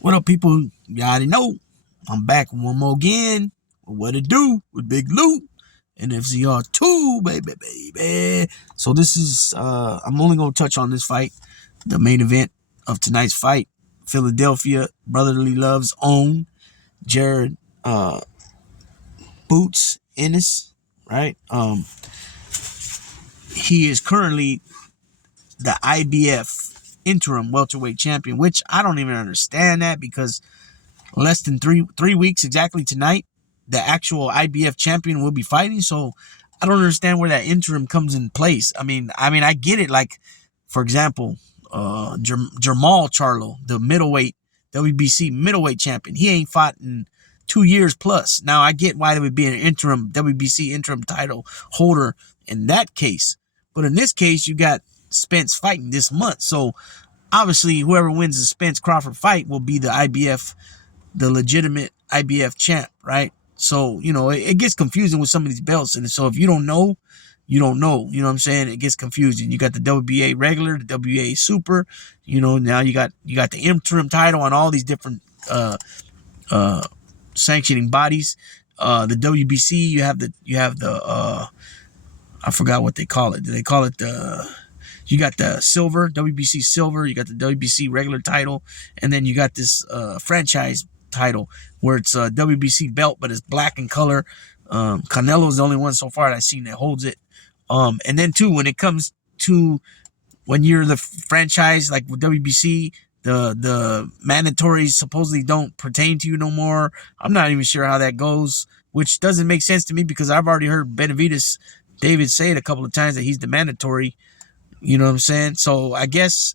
What up, people? You already know. I'm back one more again. What it do with Big Lou and FZR2, baby. So this is, I'm only going to touch on this fight, the main event of tonight's fight. Philadelphia Brotherly Love's own Jared Boots Ennis, right? He is currently the IBF Interim Welterweight Champion, which I don't even understand that because less than three weeks exactly tonight, the actual IBF champion will be fighting. So I don't understand where that interim comes in place. I mean, I get it. Like, for example, Jamal Charlo, the middleweight WBC middleweight champion, he ain't fought in 2 years plus. Now I get why there would be an interim WBC interim title holder in that case, but in this case, you got Spence fighting this month. So obviously, whoever wins the Spence Crawford fight will be the IBF, the legitimate IBF champ, right? So, it gets confusing with some of these belts. And so if you don't know, you don't know. You know what I'm saying? It gets confusing. You got the WBA regular, the WBA super, now you got the interim title on all these different sanctioning bodies. The WBC, you have the I forgot what they call it. They call it you got the silver, WBC silver, you got the WBC regular title, and then you got this franchise title where it's a WBC belt, but it's black in color. Canelo's the only one so far that I've seen that holds it. And then too, when it comes to when you're the franchise, like with WBC, the mandatories supposedly don't pertain to you no more. I'm not even sure how that goes, which doesn't make sense to me because I've already heard Benavidez David say it a couple of times that he's the mandatory. You know what I'm saying? So I guess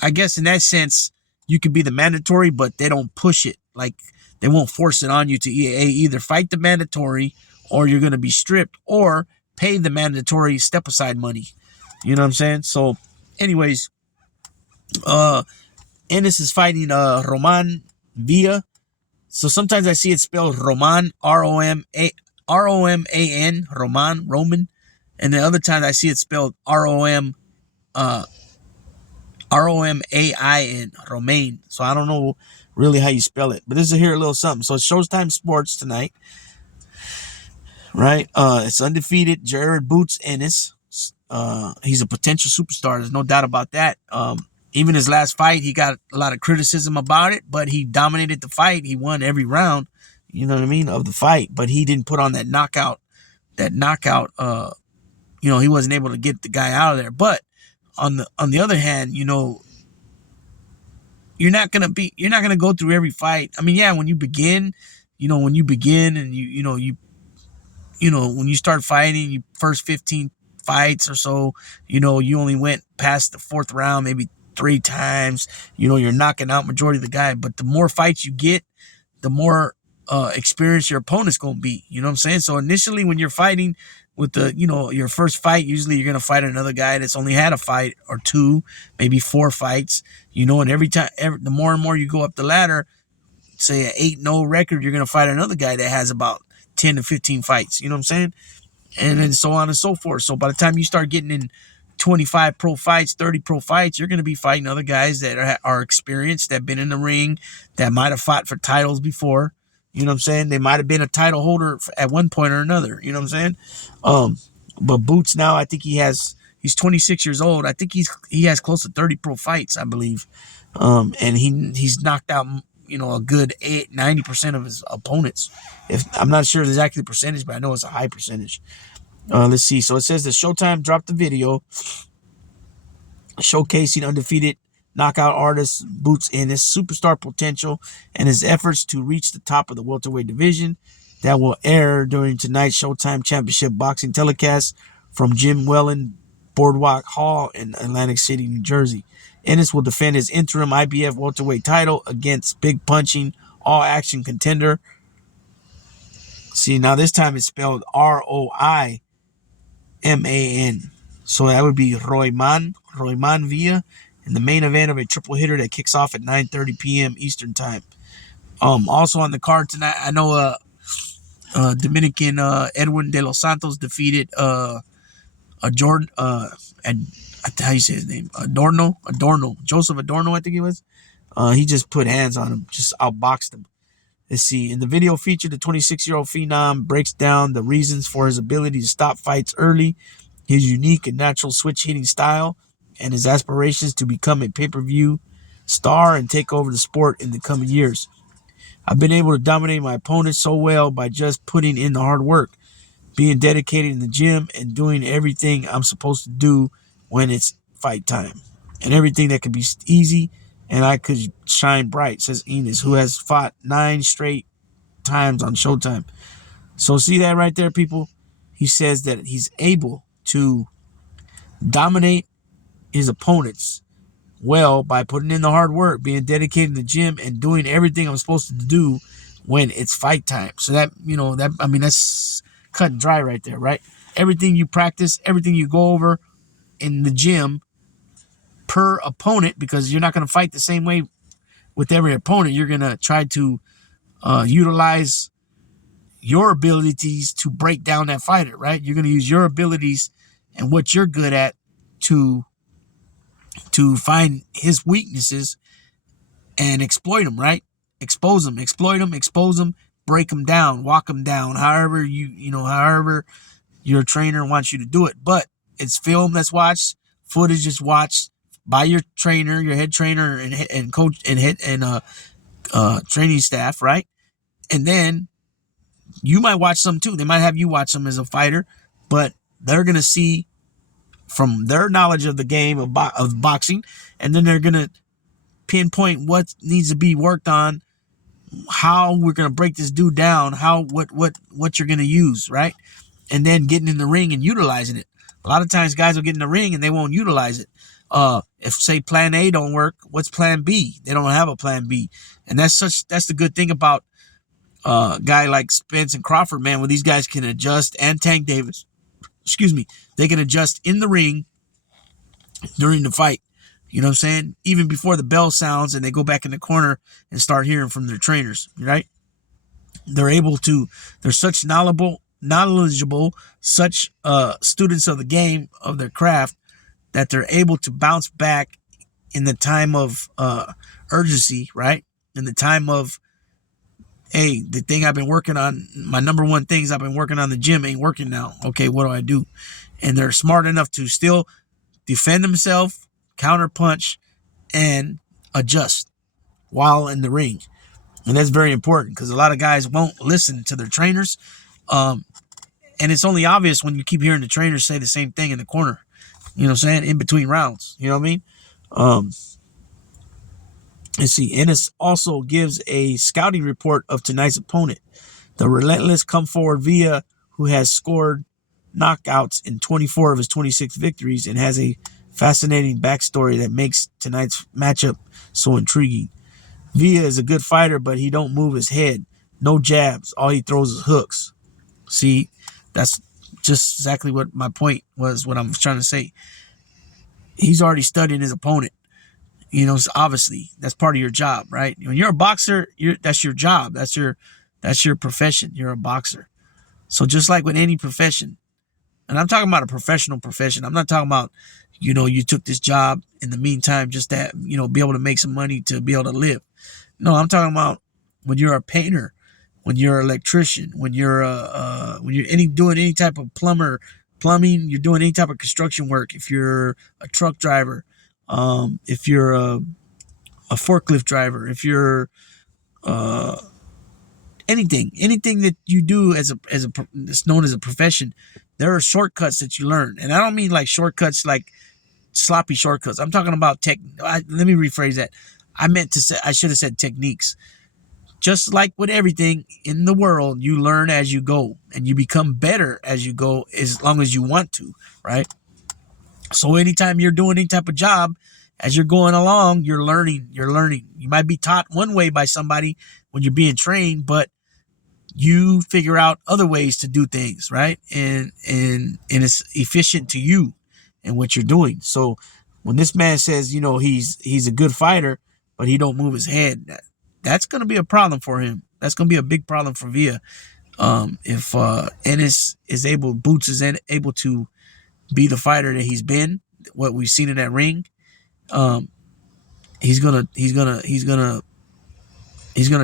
in that sense, you could be the mandatory, but they don't push it. Like, they won't force it on you to either fight the mandatory or you're going to be stripped or pay the mandatory step aside money. You know what I'm saying? So anyways, Ennis is fighting Roman Villa. So sometimes I see it spelled Roman, Roman, Roman. And the other time I see it spelled Romain, Romaine. So I don't know really how you spell it. But this is here a little something. So it's Showtime Sports tonight, right? It's undefeated Jared Boots Ennis. He's a potential superstar. There's no doubt about that. Even his last fight, he got a lot of criticism about it, but he dominated the fight. He won every round, you know what I mean, of the fight. But he didn't put on that knockout. He wasn't able to get the guy out of there. But on the other hand, you're not gonna go through every fight. I mean, yeah, when you begin and when you start fighting, you first 15 fights or so, you only went past the fourth round maybe 3 times. You're knocking out majority of the guy. But the more fights you get, the more experience your opponent's gonna be. You know what I'm saying? So initially, when you're fighting with your first fight, usually you're gonna fight another guy that's only had a fight or 2, maybe 4 fights. And every time, the more and more you go up the ladder, say an 8-0 record, you're gonna fight another guy that has about 10 to 15 fights. You know what I'm saying? And then so on and so forth. So by the time you start getting in 25 pro fights, 30 pro fights, you're going to be fighting other guys that are experienced, that have been in the ring, that might have fought for titles before. You know what I'm saying? They might have been a title holder at one point or another. You know what I'm saying? But Boots now, I think he's 26 years old. I think he has close to 30 pro fights, I believe. And he's knocked out, a good 90% of his opponents. I'm not sure exactly the percentage, but I know it's a high percentage. Let's see. So it says that Showtime dropped the video showcasing undefeated knockout artist Boots Ennis' superstar potential and his efforts to reach the top of the welterweight division. That will air during tonight's Showtime Championship boxing telecast from Jim Wellen Boardwalk Hall in Atlantic City, New Jersey. Ennis will defend his interim IBF welterweight title against big punching, all-action contender. See, now this time it's spelled Roiman. So that would be Roman Villa in the main event of a triple hitter that kicks off at 9:30 p.m. Eastern time. Also on the card tonight, I know Dominican Edwin De Los Santos defeated Jordan and how you say his name? Adorno, Joseph Adorno, I think he was. He just put hands on him, just outboxed him. Let's see. In the video featured, the 26-year-old phenom breaks down the reasons for his ability to stop fights early, his unique and natural switch hitting style, and his aspirations to become a pay-per-view star and take over the sport in the coming years. I've been able to dominate my opponents so well by just putting in the hard work, being dedicated in the gym, and doing everything I'm supposed to do when it's fight time. And everything that could be easy, and I could shine bright, says Enos, who has fought 9 straight times on Showtime. So see that right there, people? He says that he's able to dominate his opponents well by putting in the hard work, being dedicated in the gym, and doing everything I'm supposed to do when it's fight time. So that, that's cut and dry right there, right? Everything you practice, everything you go over in the gym per opponent, because you're not going to fight the same way with every opponent. You're going to try to utilize your abilities to break down that fighter, right? You're going to use your abilities and what you're good at to find his weaknesses and exploit them, right? Expose them, exploit them, expose them, break them down, walk them down, however however your trainer wants you to do it. But it's film that's watched, footage is watched by your trainer, your head trainer and coach and head and training staff, right? And then you might watch some too. They might have you watch them as a fighter, but they're gonna see from their knowledge of the game of boxing, and then they're gonna pinpoint what needs to be worked on, how we're gonna break this dude down, what you're gonna use, right? And then getting in the ring and utilizing it. A lot of times guys will get in the ring and they won't utilize it. If say plan A don't work, what's plan B? They don't have a plan B. And that's the good thing about a guy like Spence and Crawford, man, where these guys can adjust, and Tank Davis, they can adjust in the ring during the fight. You know what I'm saying? Even before the bell sounds and they go back in the corner and start hearing from their trainers, right? They're such knowledgeable, such students of the game, of their craft, that they're able to bounce back in the time of urgency, right? In the time of, hey, the thing I've been working on, my number one things I've been working on the gym ain't working now. Okay, what do I do? And they're smart enough to still defend themselves, counterpunch, and adjust while in the ring. And that's very important, because a lot of guys won't listen to their trainers. And it's only obvious when you keep hearing the trainers say the same thing in the corner. You know what I'm saying? In between rounds. You know what I mean? Let's see. Ennis also gives a scouting report of tonight's opponent, the relentless come forward Villa, who has scored knockouts in 24 of his 26 victories and has a fascinating backstory that makes tonight's matchup so intriguing. Villa is a good fighter, but he don't move his head. No jabs. All he throws is hooks. See, that's just exactly what my point was, what I'm trying to say. He's already studied his opponent. You know, so obviously that's part of your job, right? When you're a boxer, that's your job. That's your profession. You're a boxer. So just like with any profession, and I'm talking about a professional profession. I'm not talking about, you took this job in the meantime just to, be able to make some money to be able to live. No, I'm talking about when you're a painter, when you're an electrician, when you're doing any type of plumbing, you're doing any type of construction work. If you're a truck driver, if you're a forklift driver, if you're anything that you do as a it's known as a profession, there are shortcuts that you learn. And I don't mean like shortcuts like sloppy shortcuts. I'm talking about let me rephrase that. I should have said techniques. Just like with everything in the world, you learn as you go, and you become better as you go, as long as you want to, right? So anytime you're doing any type of job, as you're going along, you're learning. You might be taught one way by somebody when you're being trained, but you figure out other ways to do things, right? And it's efficient to you and what you're doing. So when this man says, he's a good fighter, but he don't move his head, that's going to be a problem for him. That's going to be a big problem for Villa. If Ennis Boots is able to be the fighter that he's been, what we've seen in that ring, he's gonna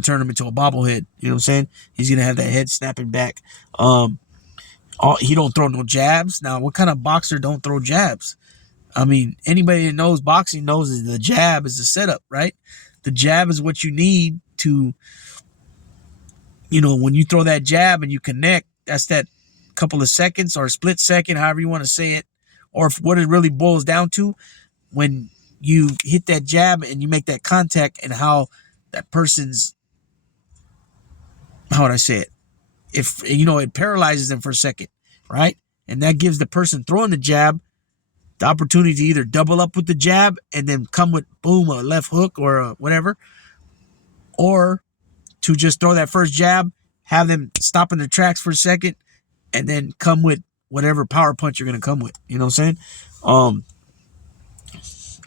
turn him into a bobblehead. You know what I'm saying? He's gonna have that head snapping back. He don't throw no jabs. Now, what kind of boxer don't throw jabs? I mean, anybody that knows boxing knows that the jab is the setup, right? The jab is what you need to, when you throw that jab and you connect, that's that couple of seconds or a split second, however you want to say it, or if what it really boils down to, when you hit that jab and you make that contact and how that person's, how would I say it? If, it paralyzes them for a second, right? And that gives the person throwing the jab the opportunity to either double up with the jab and then come with, boom, a left hook or a whatever, or to just throw that first jab, have them stop in their tracks for a second, and then come with whatever power punch you're going to come with. You know what I'm saying?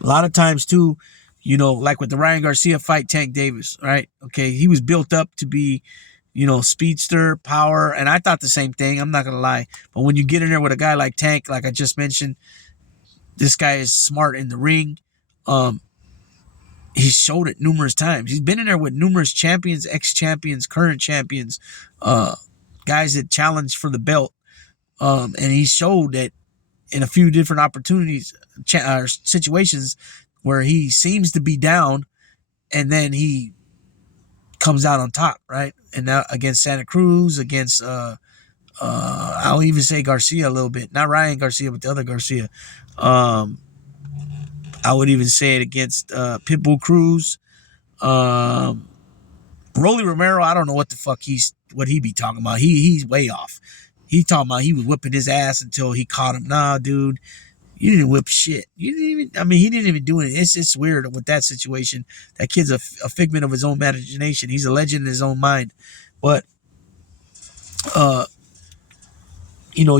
A lot of times, too, like with the Ryan Garcia fight, Tank Davis, right? Okay, he was built up to be, speedster, power, and I thought the same thing. I'm not going to lie. But when you get in there with a guy like Tank, like I just mentioned, this guy is smart in the ring. He's showed it numerous times. He's been in there with numerous champions, ex-champions, current champions, guys that challenge for the belt. And he showed that in a few different opportunities, situations where he seems to be down and then he comes out on top, right? And now against Santa Cruz, against, I'll even say Garcia a little bit. Not Ryan Garcia, but the other Garcia. I would even say it against Pitbull Cruz. Rolly Romero, I don't know what the fuck what he be talking about. He's way off. He talking about he was whipping his ass until he caught him. Nah, dude, you didn't whip shit. You didn't even. I mean, he didn't even do it. It's weird with that situation. That kid's a figment of his own imagination. He's a legend in his own mind. But you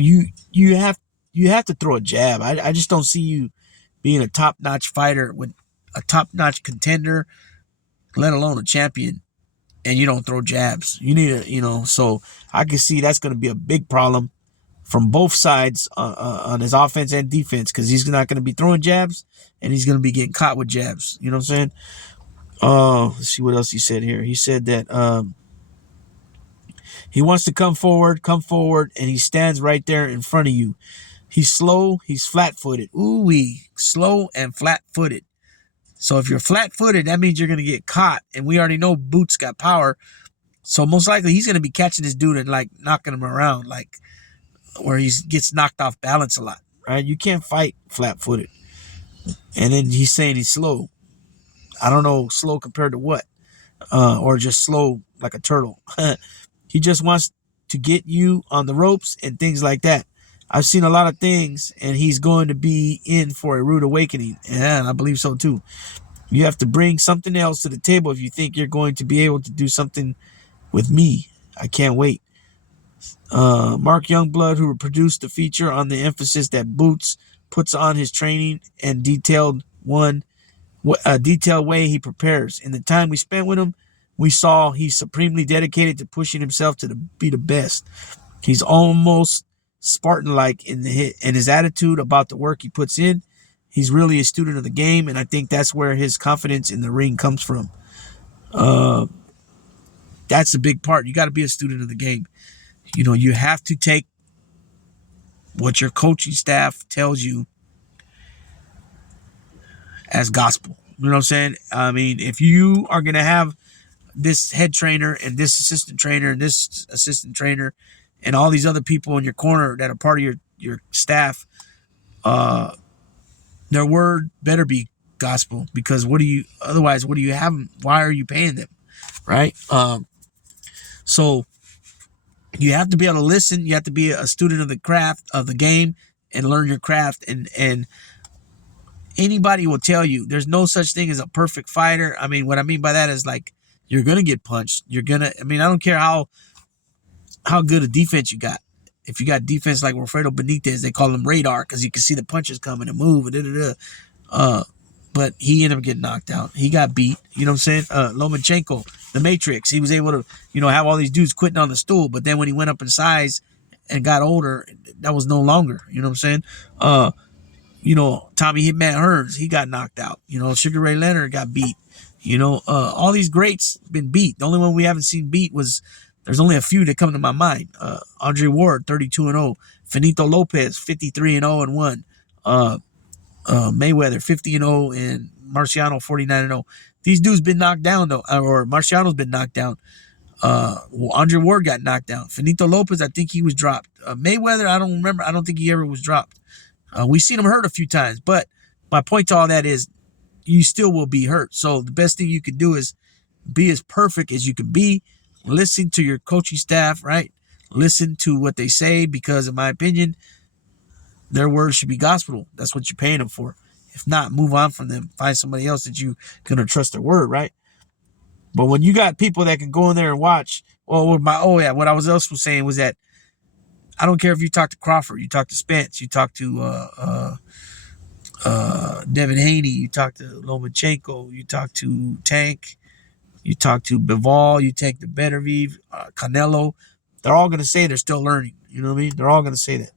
have to throw a jab. I just don't see you being a top-notch fighter with a top-notch contender, let alone a champion, and you don't throw jabs. You need so I can see that's going to be a big problem from both sides on his offense and defense, because he's not going to be throwing jabs and he's going to be getting caught with jabs. You know what I'm saying? Let's see what else he said here. He said that he wants to come forward, and he stands right there in front of you. He's slow. He's flat-footed. Ooh-wee. Slow and flat-footed. So if you're flat-footed, that means you're going to get caught. And we already know Boots got power. So most likely he's going to be catching this dude and, like, knocking him around, like, where he gets knocked off balance a lot, right? You can't fight flat-footed. And then he's saying he's slow. I don't know, slow compared to what? Or just slow like a turtle. He just wants to get you on the ropes and things like that. I've seen a lot of things, and he's going to be in for a rude awakening. And I believe so, too. You have to bring something else to the table if you think you're going to be able to do something with me. I can't wait. Mark Youngblood, who produced the feature on the emphasis that Boots puts on his training and detailed way he prepares. In the time we spent with him, we saw he's supremely dedicated to pushing himself to be the best. He's almost Spartan-like in his attitude about the work he puts in. He's really a student of the game, and I think that's where his confidence in the ring comes from. That's a big part. You got to be a student of the game. You have to take what your coaching staff tells you as gospel. You know what I'm saying? I mean, if you are going to have this head trainer and this assistant trainer and this assistant trainer and all these other people in your corner that are part of your staff, their word better be gospel, because otherwise what do you have them? Why are you paying them? Right? So you have to be able to listen. You have to be a student of the craft of the game and learn your craft. And anybody will tell you there's no such thing as a perfect fighter. I mean, what I mean by that is, like, you're going to get punched. I don't care how good a defense you got. If you got defense like Wilfredo Benitez, they call him radar because you can see the punches coming and move. But he ended up getting knocked out. He got beat. You know what I'm saying? Lomachenko, the Matrix, he was able to, have all these dudes quitting on the stool. But then when he went up in size and got older, that was no longer. You know what I'm saying? Tommy Hitman Hearns, he got knocked out. Sugar Ray Leonard got beat. All these greats been beat. The only one we haven't seen beat there's only a few that come to my mind. Andre Ward, 32-0. Finito Lopez, 53-0-1. Mayweather, 50-0, and Marciano, 49-0. These dudes been knocked down though, or Marciano's been knocked down. Andre Ward got knocked down. Finito Lopez, I think he was dropped. Mayweather, I don't remember. I don't think he ever was dropped. We've seen him hurt a few times, but my point to all that is you still will be hurt. So the best thing you can do is be as perfect as you can be. Listen to your coaching staff, right? Listen to what they say, because in my opinion, their words should be gospel. That's what you're paying them for. If not, move on from them. Find somebody else that you gonna trust their word, right? But when you got people that can go in there and watch, what I was saying was that I don't care if you talk to Crawford, you talk to Spence, you talk to Devin Haney, you talk to Lomachenko, you talk to Tank, you talk to Bivol, you take the Beterbiev, Canelo. They're all gonna say they're still learning. You know what I mean? They're all gonna say that.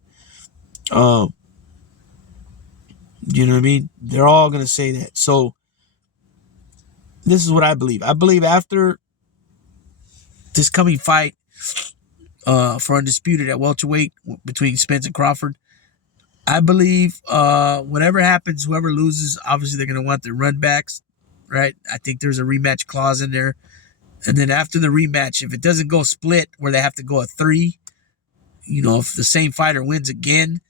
You know what I mean? They're all gonna say that. So this is what I believe. I believe after this coming fight for undisputed at welterweight between Spence and Crawford, I believe whatever happens, whoever loses, obviously they're going to want their run backs, right? I think there's a rematch clause in there. And then after the rematch, if it doesn't go split where they have to go a 3, if the same fighter wins again,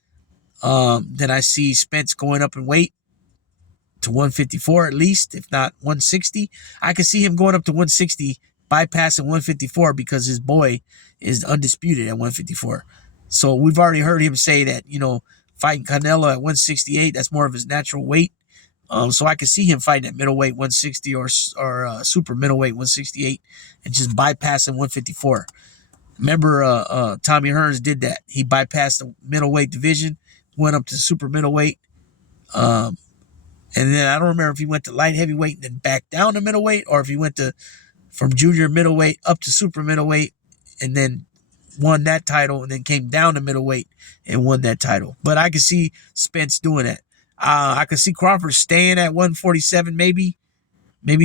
then I see Spence going up in weight to 154 at least, if not 160. I could see him going up to 160, bypassing 154 because his boy is undisputed at 154. So we've already heard him say that, fighting Canelo at 168, that's more of his natural weight. So I could see him fighting at middleweight 160 or super middleweight 168 and just bypassing 154. Remember, Tommy Hearns did that. He bypassed the middleweight division, went up to super middleweight. And then I don't remember if he went to light heavyweight and then back down to middleweight, or if he went from junior middleweight up to super middleweight and then won that title and then came down to middleweight and won that title. But I could see Spence doing that. I could see Crawford staying at 147 maybe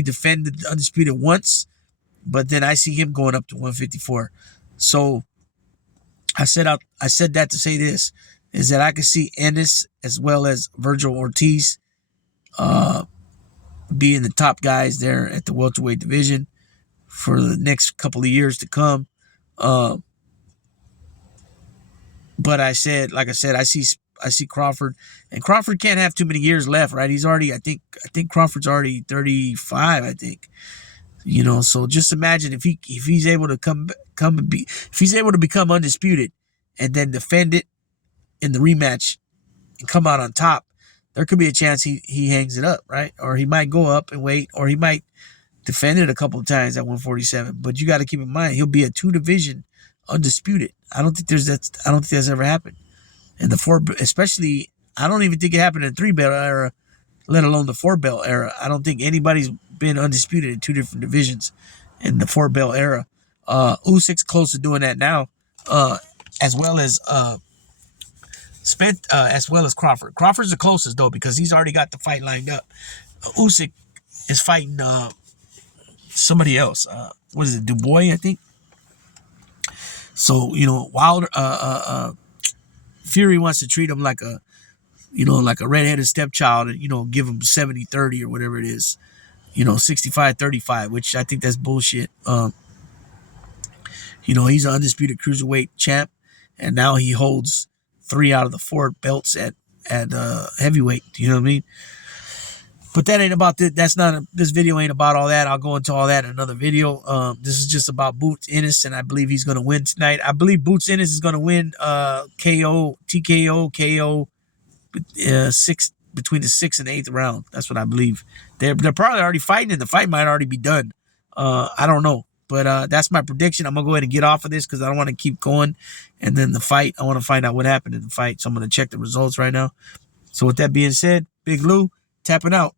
defend the undisputed once, but then I see him going up to 154. So I said that to say this, is that I could see Ennis as well as Virgil Ortiz being the top guys there at the welterweight division for the next couple of years to come. But I said, I see Crawford, and Crawford can't have too many years left, right? He's already, I think Crawford's already 35, I think. So just imagine if he's able to if he's able to become undisputed and then defend it in the rematch and come out on top, there could be a chance he hangs it up, right? Or he might go up and wait, or he might defend it a couple of times at 147. But you got to keep in mind, he'll be a 2-division undisputed. I don't think that's ever happened. And the 4, especially, I don't even think it happened in the 3-belt era, let alone the 4-belt era. I don't think anybody's been undisputed in 2 different divisions in the 4-belt era. Usyk's close to doing that now, as well as Spence, as well as Crawford. Crawford's the closest though, because he's already got the fight lined up. Usyk is fighting somebody else. What is it, Dubois, I think? So Wilder, Fury wants to treat him like a redheaded stepchild, and give him 70-30 or whatever it is, 65-35, which I think that's bullshit. He's an undisputed cruiserweight champ, and now he holds 3 out of the 4 belts at heavyweight. You know what I mean? But that ain't about this video ain't about all that. I'll go into all that in another video. This is just about Boots Ennis, and I believe he's going to win tonight. I believe Boots Ennis is going to win KO, TKO, KO, between the 6th and 8th round. That's what I believe. They're probably already fighting, and the fight might already be done. I don't know. But that's my prediction. I'm going to go ahead and get off of this because I don't want to keep going. And then the fight, I want to find out what happened in the fight. So I'm going to check the results right now. So with that being said, Big Lou, tapping out.